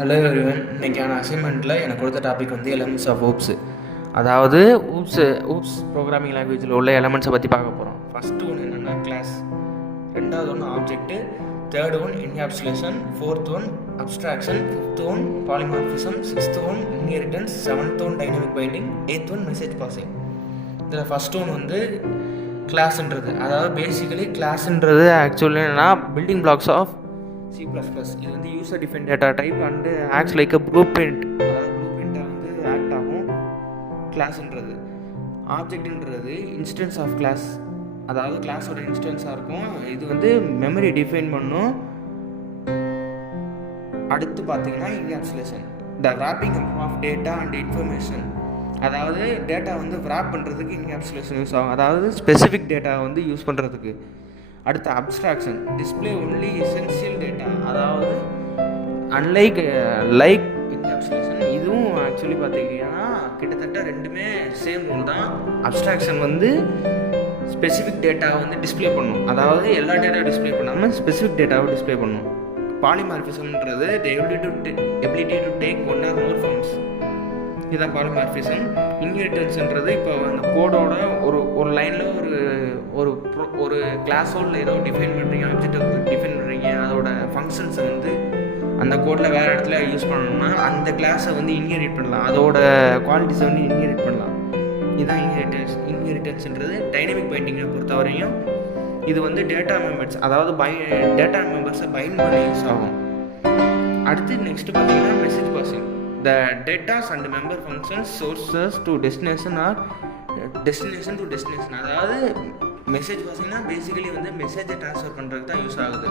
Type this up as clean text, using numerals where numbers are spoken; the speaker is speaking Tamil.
Hello everyone. இன்றைக்கான அசைன்மெண்ட்டில் எனக்கு கொடுத்த டாபிக் வந்து எலமெண்ட்ஸ் ஆஃப் ஊப்ஸ். அதாவது ஊப்ஸ் ப்ரோக்ராமிங் லாங்குவேஜில் உள்ள எலமெண்ட்ஸை பற்றி பார்க்க போகிறோம். ஃபஸ்ட்டு ஒன்று என்னென்னா கிளாஸ், ரெண்டாவது ஒன்று object, third one encapsulation, fourth one abstraction, fifth one polymorphism, sixth one inheritance, seventh one dynamic binding, eighth one message passing. இதில் ஃபஸ்ட் ஒன் வந்து கிளாஸ்ன்றது. அதாவது பேசிக்கலி கிளாஸ்ன்றது ஆக்சுவலி என்னென்னா பில்டிங் பிளாக்ஸ் ஆஃப் C++. இது வந்து user define data type and acts like a blueprint. அதாவது ப்ளூ பிரிண்ட்டாக வந்து ஆக்ட் ஆகும் கிளாஸ்ன்றது. ஆப்ஜெக்ட்ன்றது இன்ஸ்டன்ஸ் ஆஃப் கிளாஸ், அதாவது கிளாஸோட இன்ஸ்டன்ஸாக இருக்கும். இது வந்து மெமரி டிஃபைன் பண்ணும். அடுத்து பார்த்தீங்கன்னா encapsulation, the wrapping of data and information. அதாவது டேட்டா வந்து wrap பண்ணுறதுக்கு என்கேப்சுலேஷன் யூஸ் ஆகும், அதாவது ஸ்பெசிஃபிக் டேட்டா வந்து யூஸ் பண்ணுறதுக்கு. அடுத்து abstraction, display only essential data. அதாவது லைக் என்கேப்சுலேஷன், இதுவும் ஆக்சுவலி பார்த்தீங்கன்னா கிட்டத்தட்ட ரெண்டுமே சேம் ரூல் தான். அப்ஸ்ட்ராக்ஷன் வந்து ஸ்பெசிஃபிக் டேட்டாவை வந்து டிஸ்பிளே பண்ணும், அதாவது எல்லா டேட்டாவும் டிஸ்பிளே பண்ணாமல் ஸ்பெசிஃபிக் டேட்டாவை டிஸ்பிளே பண்ணும். பாலிமார்ஃபிசம்ன்றது the ability to take one or more forms, இதுதான் பாலிமார்ஃபிசம். இன்ஹெரிட்டன்ஸ்ன்றது இப்போ அந்த கோடோட ஒரு லைனில் ஒரு கிளாஸோட ஏதோ டிஃபைன் பண்ணுறீங்க, ஆப்ஜெக்டை டிஃபைன் பண்ணுறீங்க, அதோட ஃபங்க்ஷன்ஸை வந்து அந்த கோடில் வேறு இடத்துல யூஸ் பண்ணணும்னா அந்த கிளாஸை வந்து இன்ஹெரிட் பண்ணலாம், அதோட குவாலிட்டிஸை வந்து இன்ஹெரிட் பண்ணலாம். இதுதான் இன்ஹெரிட்டன்ஸ்ன்றது. டைனமிக் பைண்டிங்கை பொறுத்தவரையும் இது வந்து டேட்டா மெம்பர்ஸ், அதாவது டேட்டா மெம்பர்ஸை பைண்ட் பண்ணி யூஸ் ஆகும். அடுத்து நெக்ஸ்ட்டு பார்த்தீங்கன்னா message passing. The data and member functions sources to destination or destination to destination. அதாவது மெசேஜ் பாசிங்னா பேசிக்கலி வந்து மெசேஜை ட்ரான்ஸ்ஃபர் பண்ணுறதுக்கு தான் யூஸ் ஆகுது.